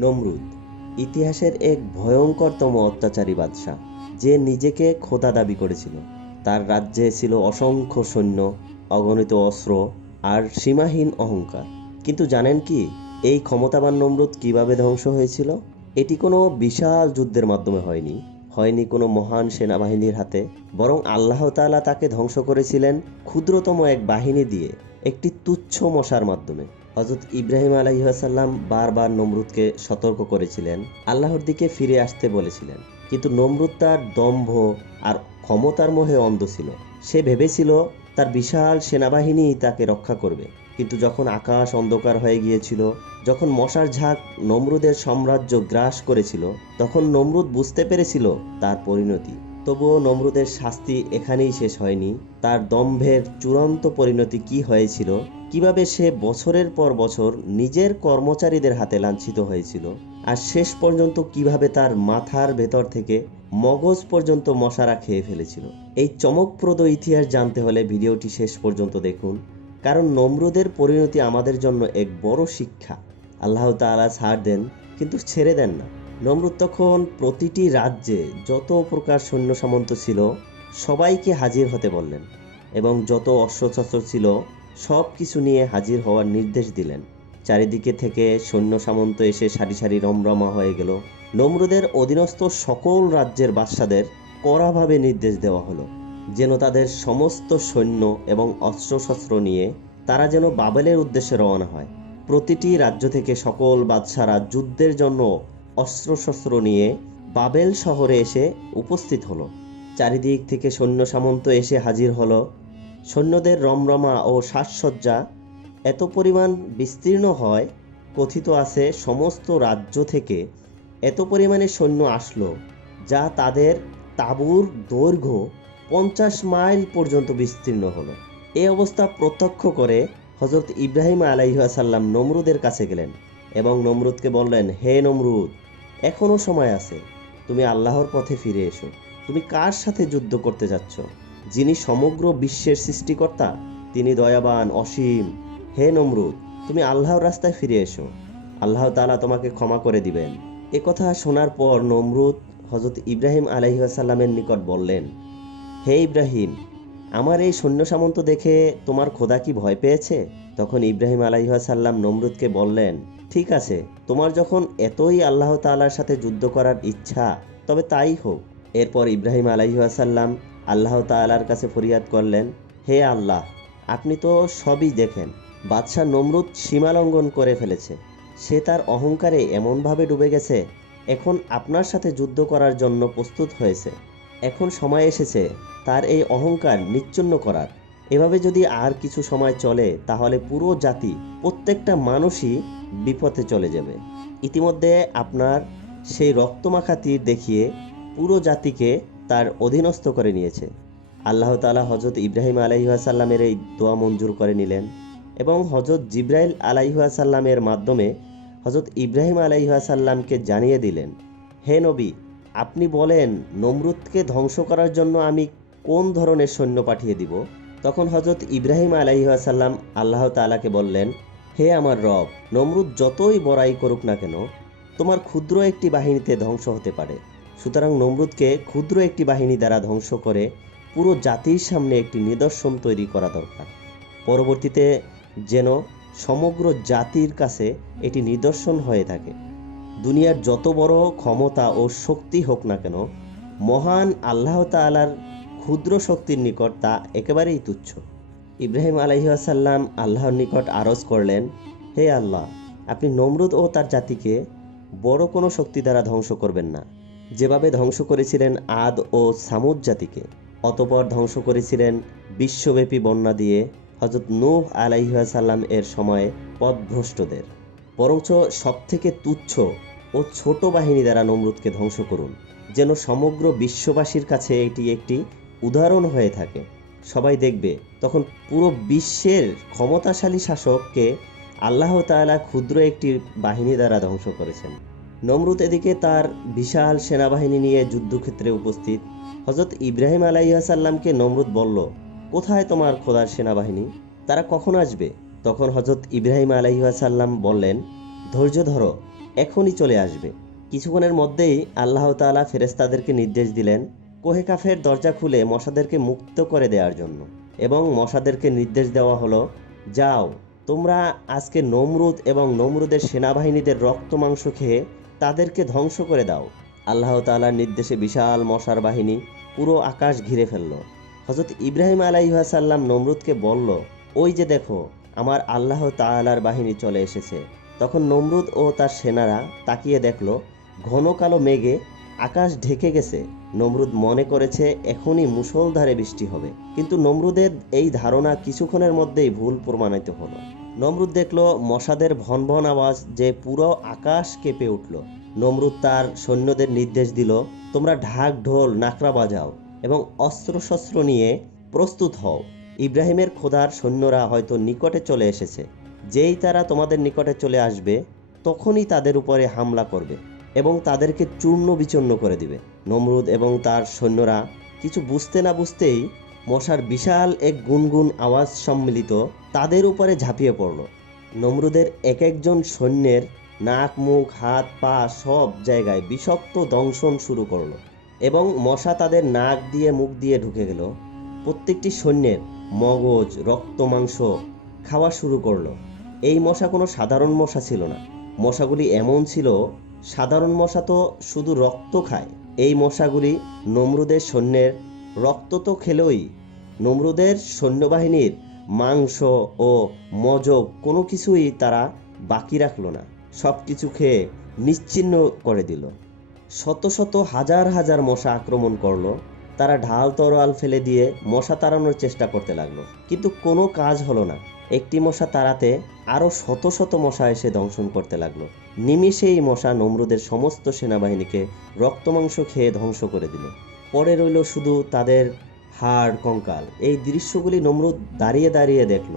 নমরুদ ইতিহাসের এক ভয়ঙ্করতম অত্যাচারী বাদশাহ, যে নিজেকে খোদা দাবি করেছিল। তার রাজ্যে ছিল অসংখ্য সৈন্য, অগণিত অস্ত্র আর সীমাহীন অহংকার। কিন্তু জানেন কি, এই ক্ষমতাবান নমরুদ কিভাবে ধ্বংস হয়েছিল? এটি কোনো বিশাল যুদ্ধের মাধ্যমে হয়নি কোনো মহান সেনাবাহিনীর হাতে, বরং আল্লাহ তাআলা তাকে ধ্বংস করেছিলেন ক্ষুদ্রতম এক বাহিনী দিয়ে, একটি তুচ্ছ মশার মাধ্যমে। হযরত ইব্রাহিম আলাইহিসসালাম বারবার নমরুদকে সতর্ক করেছিলেন, আল্লাহর দিকে ফিরে আসতে বলেছিলেন। কিন্তু নমরুদ তার দম্ভ আর ক্ষমতার মোহে অন্ধ ছিল। সে ভেবেছিল তার বিশাল সেনাবাহিনী তাকে রক্ষা করবে। কিন্তু যখন আকাশ অন্ধকার হয়ে গিয়েছিল, যখন মশার ঝাঁক নমরুদের সাম্রাজ্য গ্রাস করেছিল, তখন নমরুদ বুঝতে পেরেছিল তার পরিণতি। তবুও নমরুদের শাস্তি এখানেই শেষ হয়নি। তার দম্ভের চূড়ান্ত পরিণতি কি হয়েছিল, কিভাবে সে বছরের পর বছর নিজের কর্মচারীদের হাতে লাঞ্ছিত হয়েছিল, আর শেষ পর্যন্ত কিভাবে তার মাথার ভেতর থেকে মগজ পর্যন্ত মশারা খেয়ে ফেলেছিল। এই চমকপ্রদ ইতিহাস জানতে হলে ভিডিওটি শেষ পর্যন্ত দেখুন, কারণ নমরুদের পরিণতি আমাদের জন্য এক বড় শিক্ষা। আল্লাহ তাআলা ছাড় দেন, কিন্তু ছেড়ে দেন না। নমরুদ তখন প্রতিটি রাজ্যে যত প্রকার সৈন্য সামন্ত ছিল সবাইকে হাজির হতে বললেন, এবং যত অস্ত্রশস্ত্র ছিল সব কিছু নিয়ে হাজির হওয়ার নির্দেশ দিলেন। চারিদিকে থেকে সৈন্য সামন্ত এসে সারি সারি রমরমা হয়ে গেল। নমরুদের অধীনস্থ সকল রাজ্যের বাদশাদের কড়াভাবে নির্দেশ দেওয়া হলো, যেন তাদের সমস্ত সৈন্য এবং অস্ত্রশস্ত্র নিয়ে তারা যেন বাবেলের উদ্দেশ্যে রওনা হয়। প্রতিটি রাজ্য থেকে সকল বাদশারা যুদ্ধের জন্য অস্ত্রশস্ত্র নিয়ে বাবেল শহরে এসে উপস্থিত হলো। চারিদিক থেকে সৈন্য সামন্ত এসে হাজির হলো। সৈন্যদের রমরমা ও সাজসজ্জা এত পরিমাণ বিস্তীর্ণ হয়, কথিত আছে সমস্ত রাজ্য থেকে এত পরিমাণে সৈন্য আসলো যা তাদের তাঁবুর দৈর্ঘ্য 50 মাইল পর্যন্ত বিস্তীর্ণ হলো। এই অবস্থা প্রত্যক্ষ করে হযরত ইব্রাহিম আলাইহিসসালাম নমরুদের কাছে গেলেন এবং নমরুদকে বললেন, হে নমরুদ, এখনো সময় আছে, তুমি আল্লাহর পথে ফিরে এসো। তুমি কার সাথে যুদ্ধ করতে যাচ্ছ? যিনি সমগ্র বিশ্বের সৃষ্টিকর্তা, তিনি দয়াবান, অসীম। হে নমরুদ, তুমি আল্লাহর রাস্তায় ফিরে এসো, আল্লাহ তাআলা তোমাকে ক্ষমা করে দিবেন। কথা শোনার পর নমরুদ হযরত ইব্রাহিম আলাইহিসসালামের নিকট বললেন, হে ইব্রাহিম, আমার এই সৈন্য সামন্ত দেখে তোমার খোদা কি ভয় পেয়েছে? তখন ইব্রাহিম আলাইহিসসালাম নমরুদকে বললেন, ঠিক আছে, তোমার যখন এতই আল্লাহ তাআলার সাথে যুদ্ধ করার ইচ্ছা, তবে তাই হোক। এরপর ইব্রাহিম আলাইহিসসালাম আল্লাহ তাআলার কাছে ফরিয়াদ করলেন, হে আল্লাহ, আপনি তো সবই দেখেন। বাদশাহ নমরুদ সীমা লঙ্ঘন করে ফেলেছে। সে তার অহংকারে এমনভাবে ডুবে গেছে, এখন আপনার সাথে যুদ্ধ করার জন্য প্রস্তুত হয়েছে। এখন সময় এসেছে তার এই অহংকার নিচ্ছিন্ন করার। এভাবে যদি আর কিছু সময় চলে, তাহলে পুরো জাতি, প্রত্যেকটা মানুষই বিপথে চলে যাবে। ইতিমধ্যে আপনার সেই রক্তমাখা তীর দেখিয়ে পুরো জাতিকে তার অধীনস্থ করে নিয়েছে। আল্লাহ তাআলা হযরত ইব্রাহিম আলাইহিসসালামের এই দোয়া মঞ্জুর করে নিলেন এবং হযরত জিবরাইল আলাইহিসসালামের মাধ্যমে হযরত ইব্রাহিম আলাইহিসসালামকে জানিয়ে দিলেন, হে নবী, আপনি বলেন নমরুদকে ধ্বংস করার জন্য আমি কোন ধরনের সৈন্য পাঠিয়ে দিব? তখন হযরত ইব্রাহিম আলাইহিসসালাম আল্লাহ তাআলাকে বললেন, হে আমার রব, নমরুদ যতই বড়াই করুক না কেন, তোমার ক্ষুদ্র একটি বাহিনীতে ধ্বংস হতে পারে। সুতরাং নমরুদকে ক্ষুদ্র একটি বাহিনী দ্বারা ধ্বংস করে পুরো জাতির সামনে একটি নিদর্শন তৈরি করা দরকার। পরবর্তীতে যেন সমগ্র জাতির কাছে এটি নিদর্শন হয়ে থাকে। দুনিয়ার যত বড় ক্ষমতা ও শক্তি হোক না কেন, মহান আল্লাহ তাআলার ক্ষুদ্র শক্তির নিকট তা একেবারেই তুচ্ছ। ইব্রাহিম আলাইহিসসালাম আল্লাহর নিকট আরজ করলেন, হে আল্লাহ, আপনি নমরুদ ও তার জাতিকে বড় কোনো শক্তি দ্বারা ধ্বংস করবেন না, যেভাবে ধ্বংস করেছিলেন আদ ও সামুদ জাতিকে। অতঃপর ধ্বংস করেছিলেন বিশ্বব্যাপী বন্যা দিয়ে হযরত নূহ আলাইহিসসালাম এর সময়ে পথভ্রষ্টদের। বরঞ্চ সবথেকে তুচ্ছ ও ছোট বাহিনী দ্বারা নমরুদকে ধ্বংস করুন, যেন সমগ্র বিশ্ববাসীর কাছে এটি একটি উদাহরণ হয়ে থাকে। সবাই দেখবে তখন পুরো বিশ্বের ক্ষমতাশালী শাসককে আল্লাহ তাআলা ক্ষুদ্র একটি বাহিনী দ্বারা ধ্বংস করেছেন। নমরুদ এদিকে তার বিশাল সেনাবাহিনী নিয়ে যুদ্ধক্ষেত্রে উপস্থিত। হযরত ইব্রাহিম আলাইহিসসালামকে নমরুদ বলল, কোথায় তোমার খোদার সেনাবাহিনী? তারা কখন আসবে? তখন হযরত ইব্রাহিম আলাইহিসসালাম বললেন, ধৈর্য ধরো, এখনই চলে আসবে। কিছুক্ষণের মধ্যেই আল্লাহ তাআলা ফেরেশতাদেরকে নির্দেশ দিলেন কোহে কাফের দরজা খুলে মশাদেরকে মুক্ত করে দেওয়ার জন্য, এবং মশাদেরকে নির্দেশ দেওয়া হলো, যাও তোমরা আজকে নমরুদ এবং নমরুদের সেনাবাহিনীদের রক্ত মাংস খেয়ে তাদেরকে ধ্বংস করে দাও। আল্লাহ তাআলার নির্দেশে বিশাল মশার বাহিনী পুরো আকাশ ঘিরে ফেলল। হযরত ইব্রাহিম আলাইহিস সালাম নমরুদকে বলল, ওই যে দেখো আমার আল্লাহ তাআলার বাহিনী চলে এসেছে। তখন নমরুদ ও তার সেনারা তাকিয়ে দেখল ঘন কালো মেঘে আকাশ ঢেকে গেছে। নমরুদ মনে করেছে এখনই মুষলধারে বৃষ্টি হবে, কিন্তু নমরুদের এই ধারণা কিছুক্ষণের মধ্যেই ভুল প্রমাণিত হলো। নমরুদ দেখল মশাদের ভন ভন আওয়াজ যে পুরো আকাশ কেঁপে উঠল। নমরুদ তার সৈন্যদের নির্দেশ দিল, তোমরা ঢাক ঢোল নাকড়া বাজাও এবং অস্ত্রশস্ত্র নিয়ে প্রস্তুত হও। ইব্রাহিমের খোদার সৈন্যরা হয়তো নিকটে চলে এসেছে। যেই তারা তোমাদের নিকটে চলে আসবে তখনই তাদের উপরে হামলা করবে এবং তাদেরকে চূর্ণ বিচূর্ণ করে দিবে। নমরুদ এবং তার সৈন্যরা কিছু বুঝতে না বুঝতেই মশার বিশাল এক গুনগুন আওয়াজ সম্মিলিত তাদের উপরে ঝাঁপিয়ে পড়ল। নমরুদের এক একজন সৈন্যের নাক মুখ হাত পা সব জায়গায় বিষাক্ত দংশন শুরু করলো এবং মশা তাদের নাক দিয়ে মুখ দিয়ে ঢুকে গেল। প্রত্যেকটি সৈন্যের মগজ রক্ত মাংস খাওয়া শুরু করলো। এই মশা কোনো সাধারণ মশা ছিল না। মশাগুলি এমন ছিল, সাধারণ মশা তো শুধু রক্ত খায়, এই মশাগুলি নমরুদের সৈন্যের রক্ত তো খেলোই, নমরুদের সৈন্যবাহিনীর মাংস ও মজক কোনো কিছুই তারা বাকি রাখলো না, সব কিছু খেয়ে নিশ্চিহ্ন করে দিল। শত শত হাজার হাজার মশা আক্রমণ করলো। তারা ঢাল তরোয়াল ফেলে দিয়ে মশা তাড়ানোর চেষ্টা করতে লাগলো, কিন্তু কোনো কাজ হলো না। একটি মশা তাড়াতে আরও শত শত মশা এসে দংশন করতে লাগলো। নিমিষেই মশা নমরুদের সমস্ত সেনাবাহিনীকে রক্তমাংস খেয়ে ধ্বংস করে দিল। পরে রইল শুধু তাদের হাড় কঙ্কাল। এই দৃশ্যগুলি নমরুদ দাঁড়িয়ে দাঁড়িয়ে দেখল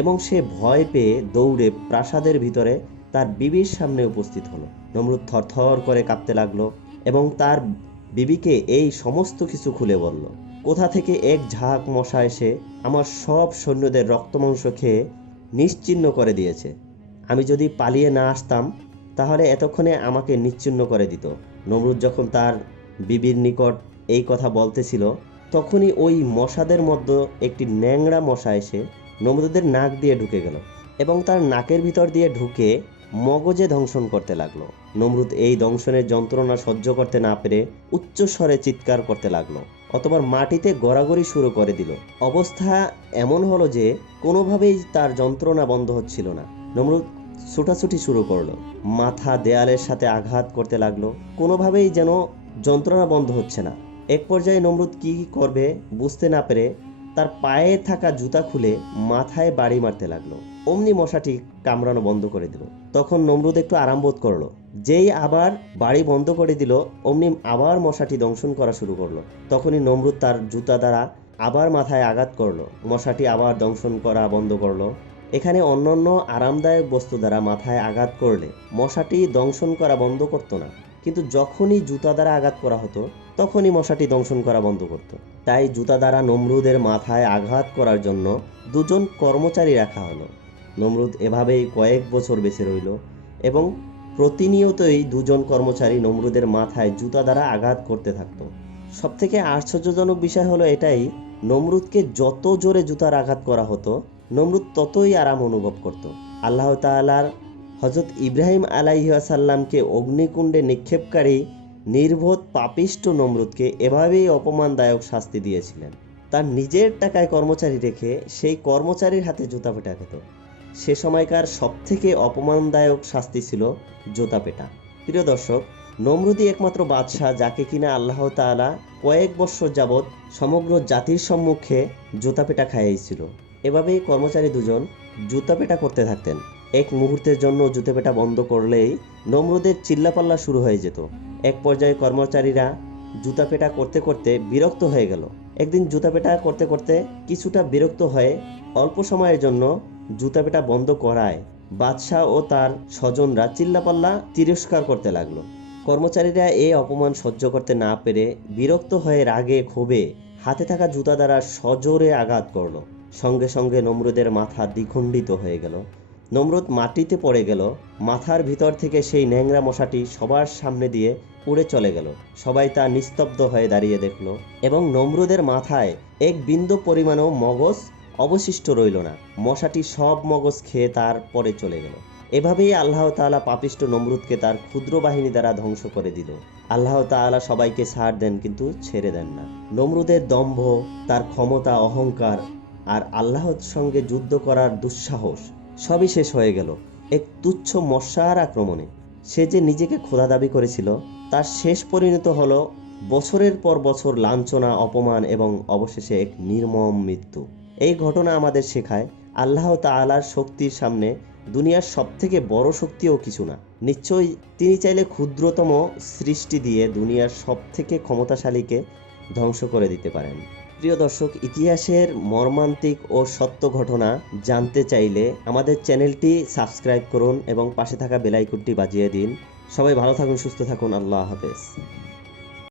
এবং সে ভয় পেয়ে দৌড়ে প্রাসাদের ভিতরে তার বিবির সামনে উপস্থিত হলো। নমরুদ থরথর করে কাঁপতে লাগলো এবং তার বিবিকে এই সমস্ত কিছু খুলে বলল, কোথা থেকে এক ঝাঁক মশা এসে আমার সব সৈন্যদের রক্তমাংস খেয়ে নিশ্চিহ্ন করে দিয়েছে। আমি যদি পালিয়ে না আসতাম তাহলে এতক্ষণে আমাকে নিশ্চিহ্ন করে দিত। নমরুদ যখন তার বিবির নিকট এই কথা বলতেছিল তখনই ওই মশাদের মধ্যে একটি ন্যাংরা মশা এসে নমরুদের নাক দিয়ে ঢুকে গেল এবং তার নাকের ভিতর দিয়ে ঢুকে মগজে দংশন করতে লাগলো। নমরুদ এই দংশনের যন্ত্রণা সহ্য করতে না পেরে উচ্চ স্বরে চিৎকার করতে লাগলো, অতঃপর মাটিতে গড়াগড়ি শুরু করে দিল। অবস্থা এমন হলো যে কোনোভাবেই তার যন্ত্রণা বন্ধ হচ্ছিল না। নমরুদ ছুটাছুটি শুরু করলো, মাথা দেয়ালের সাথে আঘাত করতে লাগলো, কোনোভাবেই যেন যন্ত্রণা বন্ধ হচ্ছে না। এক পর্যায়ে নমরুদ কি করবে বুঝতে না পেরে তার পায়ে থাকা জুতা খুলে মাথায় বাড়ি মারতে লাগলো। অমনি মশাটি কামড়ানো বন্ধ করে দিল। তখন নমরুদ একটু আরাম বোধ করলো। যেই আবার বাড়ি বন্ধ করে দিল অমনি আবার মশাটি দংশন করা শুরু করলো। তখনই নমরুদ তার জুতা দ্বারা আবার মাথায় আঘাত করলো, মশাটি আবার দংশন করা বন্ধ করলো। এখানে অন্যান্য আরামদায়ক বস্তু দ্বারা মাথায় আঘাত করলে মশাটি দংশন করা বন্ধ করতো না, কিন্তু যখনই জুতা দ্বারা আঘাত করা হতো তখনই মশাটি দংশন করা বন্ধ করত। তাই জুতা দ্বারা নমরুদের মাথায় আঘাত করার জন্য দুজন কর্মচারী রাখা হলো। নমরুদ এভাবেই কয়েক বছর বেঁচে রইল এবং প্রতিনিয়তই দুজন কর্মচারী নমরুদের মাথায় জুতা দ্বারা আঘাত করতে থাকতো। সবথেকে আশ্চর্যজনক বিষয় হলো এটাই, নমরুদকে যত জোরে জুতার আঘাত করা হতো নমরুদ ততই আরাম অনুভব করত। আল্লাহ তাআলার হযরত ইব্রাহিম আলাইহিস সালামকে অগ্নিকুণ্ডে নিক্ষেপকারী নির্বোধ পাপিষ্ঠ নমরুদকে এভাবেই অপমানদায়ক শাস্তি দিয়েছিলেন। তার নিজের টাকায় কর্মচারী রেখে সেই কর্মচারীর হাতে জুতা পেটা খেত। সে সময়কার সবথেকে অপমানদায়ক শাস্তি ছিল জুতা পেটা। প্রিয় দর্শক, নমরুদই একমাত্র বাদশাহ যাকে কিনা আল্লাহ তাআলা কয়েক বৎসর যাবৎ সমগ্র জাতির সম্মুখে জুতা পেটা খাইয়েছিল। এভাবেই কর্মচারী দুজন জুতা পেটা করতে থাকতেন। এক মুহূর্তের জন্য জুতা পেটা বন্ধ করলেই নমরুদের চিল্লাপাল্লা শুরু হয়ে যেত। এক পর্যায়ে কর্মচারীরা জুতা পেটা করতে করতে বিরক্ত হয়ে গেল। একদিন জুতা পেটা করতে করতে কিছুটা বিরক্ত হয়ে অল্প সময়ের জন্য জুতা পেটা বন্ধ করায় বাদশাহ ও তার স্বজনরা চিল্লাপাল্লা তিরস্কার করতে লাগলো। কর্মচারীরা এই অপমান সহ্য করতে না পেরে বিরক্ত হয়ে রাগে ক্ষোভে হাতে থাকা জুতা দ্বারা সজোরে আঘাত করলো। সঙ্গে সঙ্গে নমরুদের মাথা দ্বিখণ্ডিত হয়ে গেল। নমরুদ মাটিতে পড়ে গেল। মাথার ভিতর থেকে সেই ন্যাংরা মশাটি সবার সামনে দিয়ে উড়ে চলে গেল। সবাই তা নিস্তব্ধ হয়ে দাঁড়িয়ে দেখল এবং নমরুদের মাথায় এক বিন্দু পরিমাণও মগজ অবশিষ্ট রইল না। মশাটি সব মগজ খেয়ে তার পরে চলে গেল। এভাবেই আল্লাহ তাআলা পাপিষ্ঠ নমরুদকে তার ক্ষুদ্র বাহিনী দ্বারা ধ্বংস করে দিল। আল্লাহ তাআলা সবাইকে ছাড় দেন কিন্তু ছেড়ে দেন না। নমরুদের দম্ভ, তার ক্ষমতা, অহংকার আর আল্লাহর সঙ্গে যুদ্ধ করার দুঃসাহস সবই শেষ হয়ে গেল এক তুচ্ছ মশার আক্রমণে। সে যে নিজেকে খোদা দাবি করেছিল তার শেষ পরিণত হলো বছরের পর বছর লাঞ্ছনা, অপমান এবং অবশেষে এক নির্মম মৃত্যু। এই ঘটনা আমাদের শেখায় আল্লাহ তাআলার শক্তির সামনে দুনিয়ার সবথেকে বড় শক্তিও কিছু না। নিশ্চয়ই তিনি চাইলে ক্ষুদ্রতম সৃষ্টি দিয়ে দুনিয়ার সবথেকে ক্ষমতাশালীকে ধ্বংস করে দিতে পারেন। প্রিয় দর্শক, ইতিহাসের মর্মান্তিক ও সত্য ঘটনা জানতে চাইলে আমাদের চ্যানেলটি সাবস্ক্রাইব করুন এবং পাশে থাকা বেল আইকনটি বাজিয়ে দিন। সবাই ভালো থাকুন, সুস্থ থাকুন। আল্লাহ হাফেজ।